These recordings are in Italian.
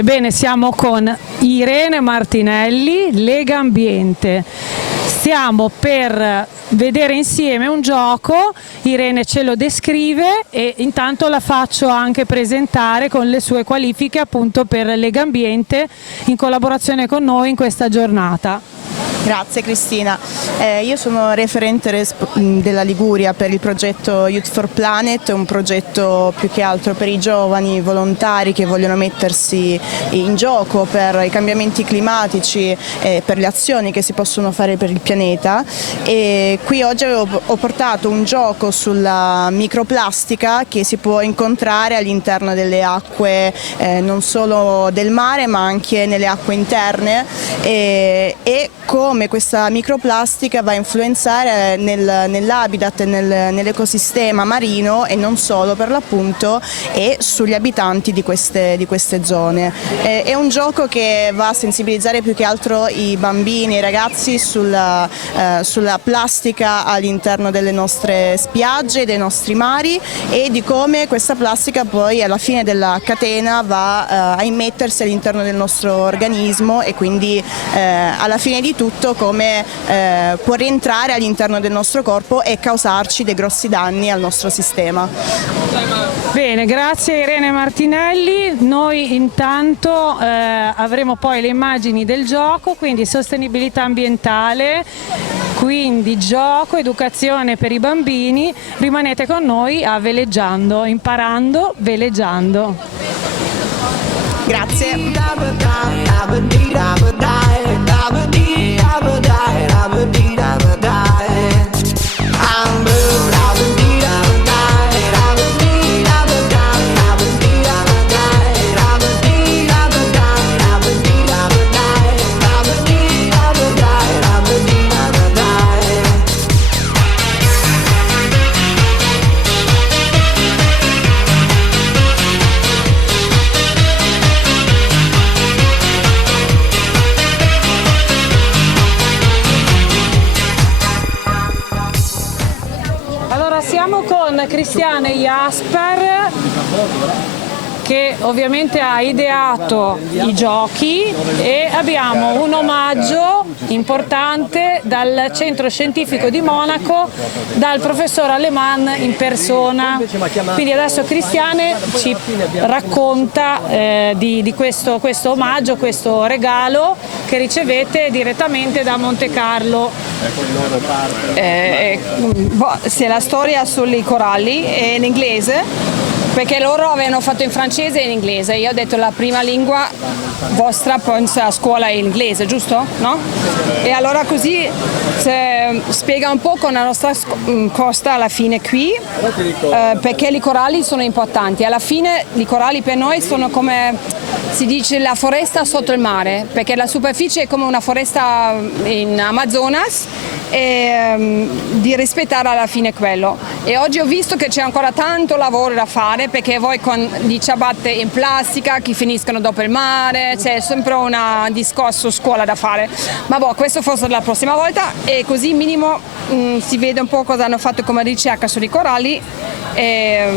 Ebbene, siamo con Irene Martinelli, Lega Ambiente. Stiamo per vedere insieme un gioco, Irene ce lo descrive e intanto la faccio anche presentare con le sue qualifiche appunto per Lega Ambiente in collaborazione con noi in questa giornata. Grazie Cristina, io sono referente della Liguria per il progetto Youth for Planet, un progetto più che altro per i giovani volontari che vogliono mettersi in gioco per i cambiamenti climatici e per le azioni che si possono fare per il pianeta. E qui oggi ho portato un gioco sulla microplastica che si può incontrare all'interno delle acque non solo del mare ma anche nelle acque interne e come questa microplastica va a influenzare nell'habitat e nell'ecosistema marino e non solo per l'appunto e sugli abitanti di queste zone. È un gioco che va a sensibilizzare più che altro i bambini e i ragazzi sulla plastica all'interno delle nostre spiagge, dei nostri mari e di come questa plastica poi alla fine della catena va a immettersi all'interno del nostro organismo e quindi alla fine di tutto come può rientrare all'interno del nostro corpo e causarci dei grossi danni al nostro sistema. Bene, grazie Irene Martinelli. Noi intanto avremo poi le immagini del gioco, quindi sostenibilità ambientale, quindi gioco, educazione per i bambini. Rimanete con noi a Veleggiando, imparando veleggiando. Grazie. Siamo con Cristiane Jasper che ovviamente ha ideato i giochi e abbiamo un omaggio importante dal Centro Scientifico di Monaco, dal professor Alemann in persona. Quindi adesso Cristiane ci racconta di questo omaggio, questo regalo che ricevete direttamente da Monte Carlo. Se la storia sui coralli è in inglese, perché loro avevano fatto in francese e in inglese. Io ho detto la prima lingua vostra penso a scuola è l'inglese, giusto? No? E allora così spiega un po' con la nostra costa alla fine qui, perché i coralli sono importanti. Alla fine i coralli per noi sono come si dice la foresta sotto il mare, perché la superficie è come una foresta in Amazonas e di rispettare alla fine quello. E oggi ho visto che c'è ancora tanto lavoro da fare, perché voi con le ciabatte in plastica che finiscono dopo il mare, c'è sempre un discorso scuola da fare. Ma questo forse la prossima volta e così minimo si vede un po' cosa hanno fatto come ricerca sui coralli e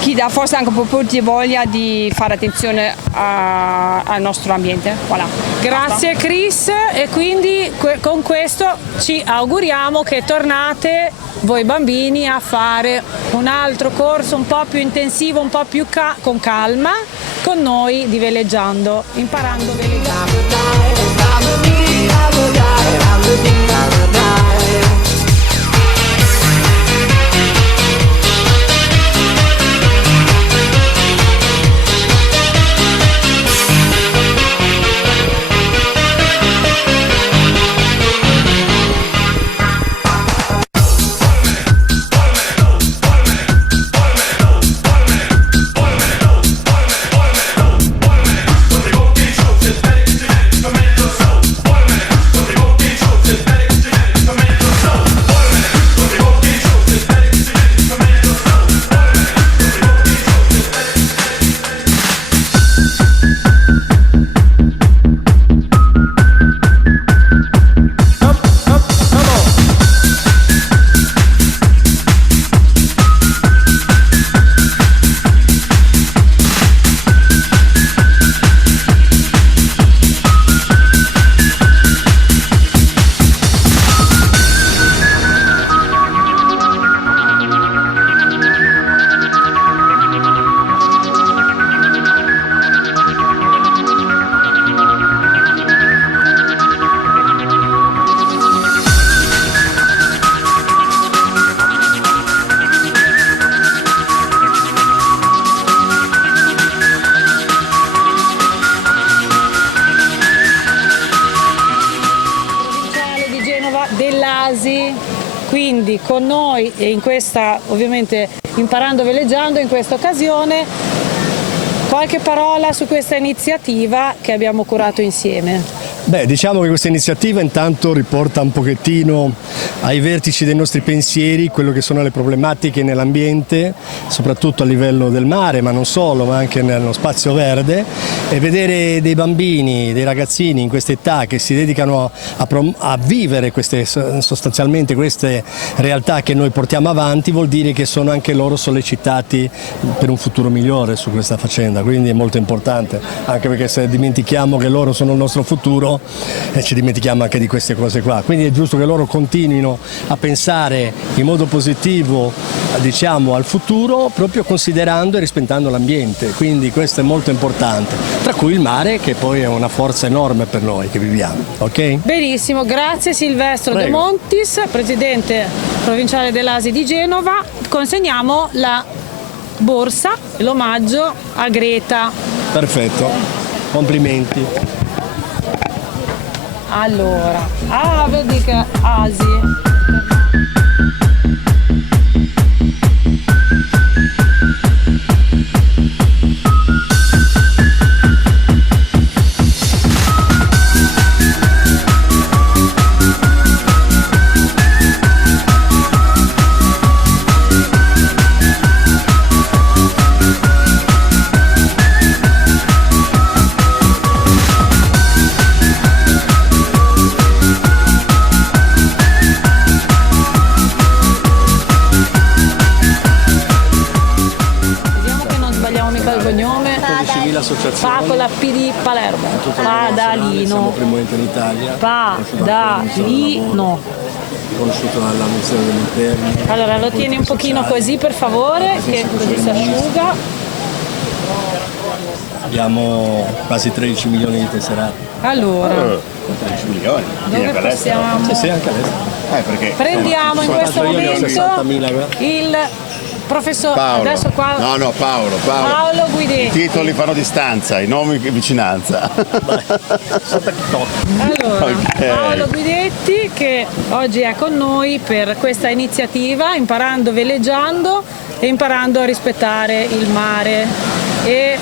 chi dà forse anche un po' di voglia di fare attenzione al nostro ambiente. Voilà. Grazie Chris, e quindi con questo ci auguriamo che tornate voi bambini a fare un altro corso un po' più intensivo, un po' più con calma con noi di Veleggiando, imparando veleggiando. It's quindi con noi e in questa, ovviamente imparando veleggiando, in questa occasione qualche parola su questa iniziativa che abbiamo curato insieme. Beh, diciamo che questa iniziativa intanto riporta un pochettino ai vertici dei nostri pensieri quello che sono le problematiche nell'ambiente, soprattutto a livello del mare, ma non solo, ma anche nello spazio verde, e vedere dei bambini, dei ragazzini in questa età che si dedicano a vivere sostanzialmente queste realtà che noi portiamo avanti, vuol dire che sono anche loro sollecitati per un futuro migliore su questa faccenda, quindi è molto importante, anche perché se dimentichiamo che loro sono il nostro futuro ci dimentichiamo anche di queste cose qua, quindi è giusto che loro continuino a pensare in modo positivo, diciamo, al futuro, proprio considerando e rispettando l'ambiente, quindi questo è molto importante, tra cui il mare, che poi è una forza enorme per noi che viviamo, ok? Benissimo, grazie Silvestro De Montis, presidente provinciale dell'ASI di Genova. Consegniamo la borsa e l'omaggio a Greta. Perfetto, complimenti. Allora, vedi che ASI. Fa con la P di Palermo, Padalino, Primo ente in Italia, Padalino, conosciuto dal Ministero degli Interni. Allora lo tieni un pochino così per favore, che così si asciuga. Abbiamo quasi 13 milioni di tesserati. Allora, 13 milioni? dove possiamo? Sì, anche adesso. Perché Prendiamo in questo momento 60.000. il professor, Paolo. adesso qua, Paolo Paolo Guidetti. I titoli fanno distanza, i nomi vicinanza. Allora, Ok. Paolo Guidetti che oggi è con noi per questa iniziativa Imparando Veleggiando e imparando a rispettare il mare e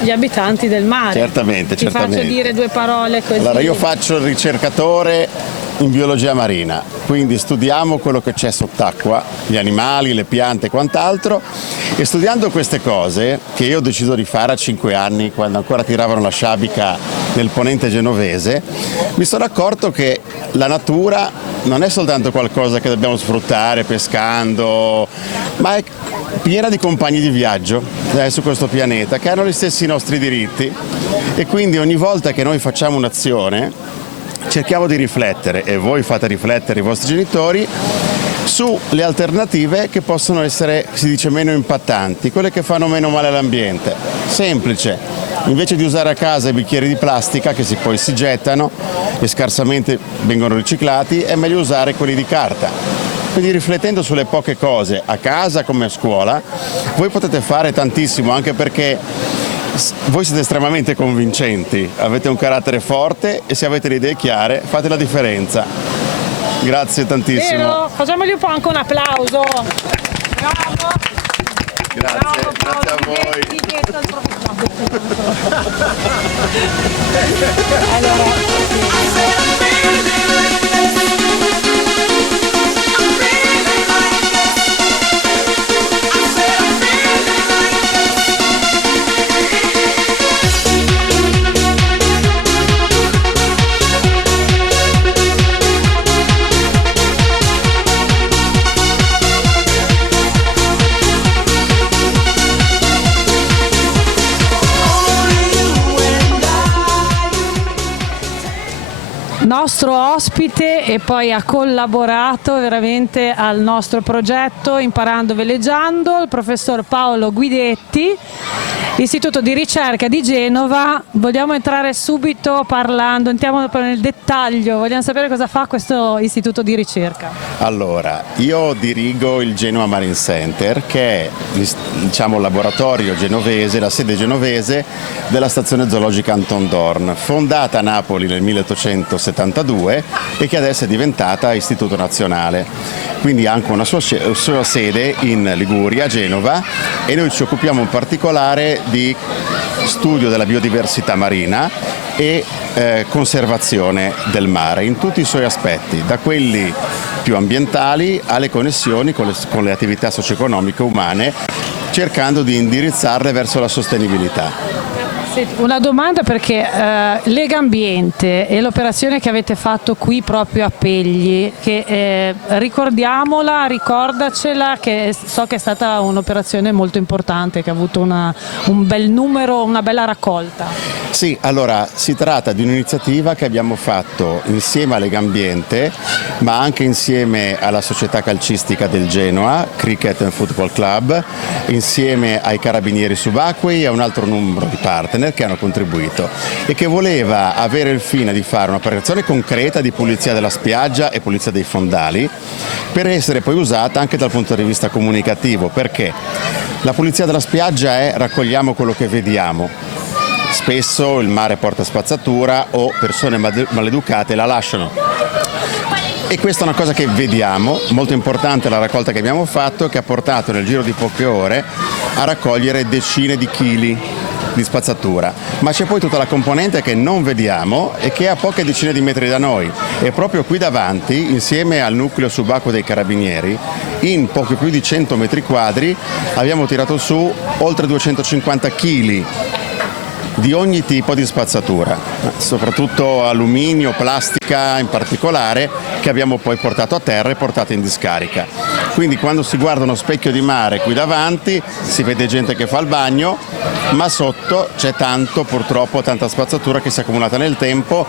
gli abitanti del mare. Certamente, Ti certamente. faccio dire due parole così. Allora, io faccio il ricercatore in biologia marina, quindi studiamo quello che c'è sott'acqua, gli animali, le piante e quant'altro, e studiando queste cose, che io ho deciso di fare a 5 anni, quando ancora tiravano la sciabica nel ponente genovese, mi sono accorto che la natura non è soltanto qualcosa che dobbiamo sfruttare pescando, ma è piena di compagni di viaggio su questo pianeta che hanno gli stessi nostri diritti, e quindi ogni volta che noi facciamo un'azione cerchiamo di riflettere, e voi fate riflettere i vostri genitori, sulle alternative che possono essere, si dice, meno impattanti, quelle che fanno meno male all'ambiente. Semplice, invece di usare a casa i bicchieri di plastica che poi si gettano e scarsamente vengono riciclati, è meglio usare quelli di carta. Quindi riflettendo sulle poche cose, a casa come a scuola, voi potete fare tantissimo, anche perché voi siete estremamente convincenti, avete un carattere forte e se avete le idee chiare fate la differenza. Grazie tantissimo. Vero? Facciamogli un po' anche un applauso. Bravo. Grazie, Bravo, grazie a voi. Guidetti, al professore. Allora, nostro ospite e poi ha collaborato veramente al nostro progetto Imparando Veleggiando, il professor Paolo Guidetti, Istituto di Ricerca di Genova. Vogliamo entrare subito parlando, entriamo nel dettaglio, vogliamo sapere cosa fa questo istituto di ricerca. Allora, io dirigo il Genoa Marine Center, che è, diciamo, il laboratorio genovese, la sede genovese della stazione zoologica Anton Dorn, fondata a Napoli nel 1870 1982 e che adesso è diventata istituto nazionale. Quindi ha anche una sua sede in Liguria, a Genova, e noi ci occupiamo in particolare di studio della biodiversità marina e conservazione del mare in tutti i suoi aspetti, da quelli più ambientali alle connessioni con le attività socio-economiche umane, cercando di indirizzarle verso la sostenibilità. Una domanda, perché Lega Ambiente e l'operazione che avete fatto qui proprio a Pegli, che ricordiamola, ricordacela, che so che è stata un'operazione molto importante, che ha avuto un bel numero, una bella raccolta. Sì, allora si tratta di un'iniziativa che abbiamo fatto insieme a Lega Ambiente, ma anche insieme alla società calcistica del Genoa, Cricket and Football Club, insieme ai Carabinieri Subacquei e a un altro numero di partner che hanno contribuito, e che voleva avere il fine di fare un'operazione concreta di pulizia della spiaggia e pulizia dei fondali, per essere poi usata anche dal punto di vista comunicativo, perché la pulizia della spiaggia è raccogliamo quello che vediamo. Spesso il mare porta spazzatura o persone maleducate la lasciano. E questa è una cosa che vediamo, molto importante la raccolta che abbiamo fatto, che ha portato nel giro di poche ore a raccogliere decine di chili di spazzatura, ma c'è poi tutta la componente che non vediamo e che è a poche decine di metri da noi, e proprio qui davanti, insieme al nucleo subacqueo dei Carabinieri, in poco più di 100 metri quadri abbiamo tirato su oltre 250 kg di ogni tipo di spazzatura, soprattutto alluminio, plastica in particolare, che abbiamo poi portato a terra e portato in discarica. Quindi quando si guarda uno specchio di mare qui davanti si vede gente che fa il bagno, ma sotto c'è tanta spazzatura che si è accumulata nel tempo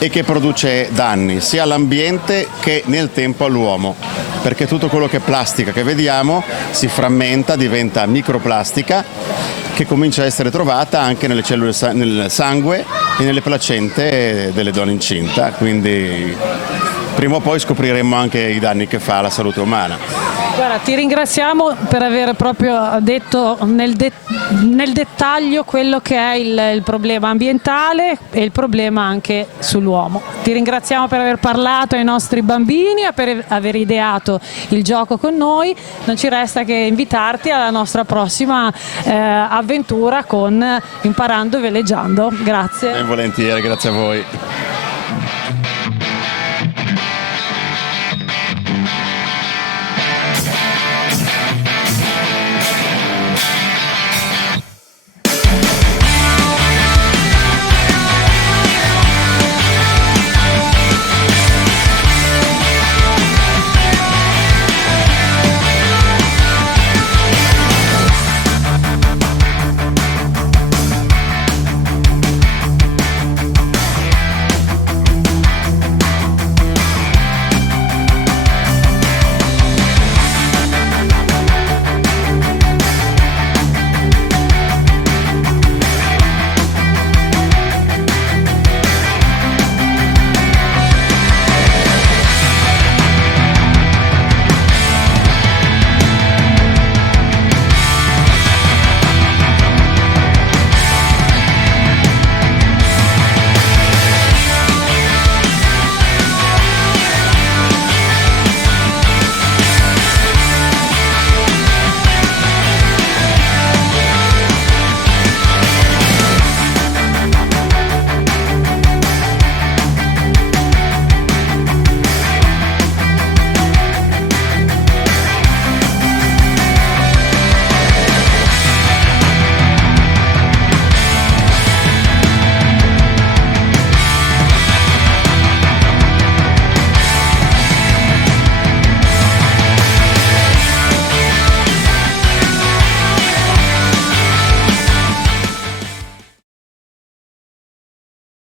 e che produce danni sia all'ambiente che nel tempo all'uomo, perché tutto quello che è plastica che vediamo si frammenta, diventa microplastica, che comincia a essere trovata anche nelle cellule, nel sangue e nelle placente delle donne incinta, quindi prima o poi scopriremo anche i danni che fa alla salute umana. Guarda, ti ringraziamo per aver proprio detto nel dettaglio quello che è il problema ambientale e il problema anche sull'uomo. Ti ringraziamo per aver parlato ai nostri bambini e per aver ideato il gioco con noi. Non ci resta che invitarti alla nostra prossima avventura con Imparando Veleggiando. Grazie. Ben volentieri, grazie a voi.